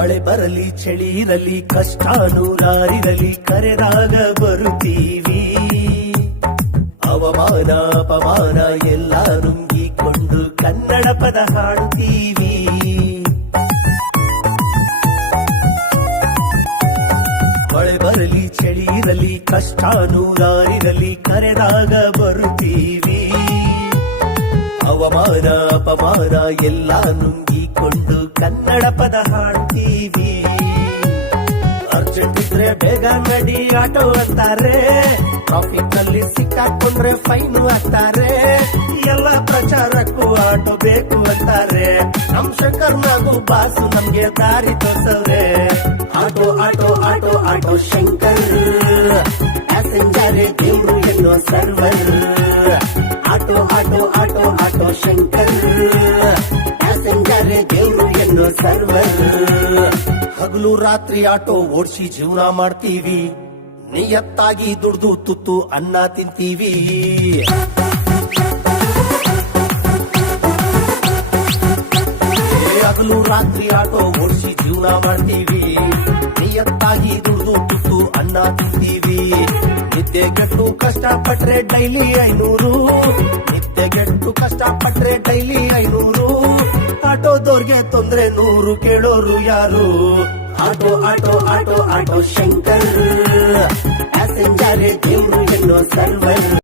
ಮಳೆ ಬರಲಿ ಚಳಿ ಇರಲಿ ಕಷ್ಟ ನೂರಾರಿರಲಿ ಕರೆದಾಗ ಬರುತ್ತೀವಿ. ಅವಮಾನ ಅಪಮಾನ ಎಲ್ಲ ನುಂಗಿಕೊಂಡು ಕನ್ನಡ ಪದ ಹಾಡುತ್ತೀವಿ. ಮಳೆ ಬರಲಿ ಚಳಿ ಇರಲಿ ಕಷ್ಟ ನೂರಾರಿರಲಿ ಕರೆದಾಗ ಬರುತ್ತೀವಿ. ಅವಮಾನ ಅಪಮಾನ ಎಲ್ಲ ನುಂಗಿಕೊಂಡು ಕನ್ನಡ ಪದ ಹಾಡ್ತೀವಿ. ಅರ್ಜೆಂಟ್ ಇದ್ರೆ ಬೇಗ ನಡಿ ಆಟೋ ಅಂತಾರೆ, ಟ್ರಾಫಿಕ್ ನಲ್ಲಿ ಸಿಕ್ಕಾಕೊಂಡ್ರೆ ಫೈನ್ ಹಾಕ್ತಾರೆ. ಎಲ್ಲ ಪ್ರಚಾರಕ್ಕೂ ಆಟೋ ಬೇಕು ಅಂತಾರೆ. ನಮ್ ಶಂಕರ್ ನಾಗು ಬಾಸು ನಮ್ಗೆ ದಾರಿ ತೋರ್ಸವ್ರೆ. Auto auto auto auto Shankar, ಪ್ಯಾಸೆಂಜರೇ ದೇವ್ರು ಎನ್ನೋ server. Auto auto auto auto Shankar, ಪ್ಯಾಸೆಂಜರೇ ದೇವ್ರು ಎನ್ನೋ ಸರ್ವರ್. ಹಗಲು ರಾತ್ರಿ ಆಟೋ ಓಡಿಸಿ ಜೀವನ ಮಾಡ್ತೀವಿ. ನಿಯತ್ತಾಗಿ ದುಡ್ದು ತುತ್ತು ಅನ್ನ ತಿಂತೀವಿ. ಹಗಲು ರಾತ್ರಿ ಆಟೋ ಓಡಿಸಿ ಜೀವನ ಮಾಡ್ತೀವಿ. ನಿಯತ್ತಾಗಿ ದುಡ್ದು ತುತ್ತು ಅನ್ನ ತಿಂತೀವಿ. ನಿದ್ದೆಗೆಟ್ಟು ಕಷ್ಟಪಟ್ರೆ ಡೈಲಿ 500, ನಿದ್ದೆಗೆಟ್ಟು ಕಷ್ಟಪಟ್ರೆ ಡೈಲಿ 500. ಆಟೋದವ್ರಿಗೆ ತೊಂದ್ರೆ 100 ಕೇಳೋರು ಯಾರು? Auto auto auto auto Shankar, ಪ್ಯಾಸೆಂಜರೇ ದೇವ್ರು ಎನ್ನೋ ಸರ್ವರ್.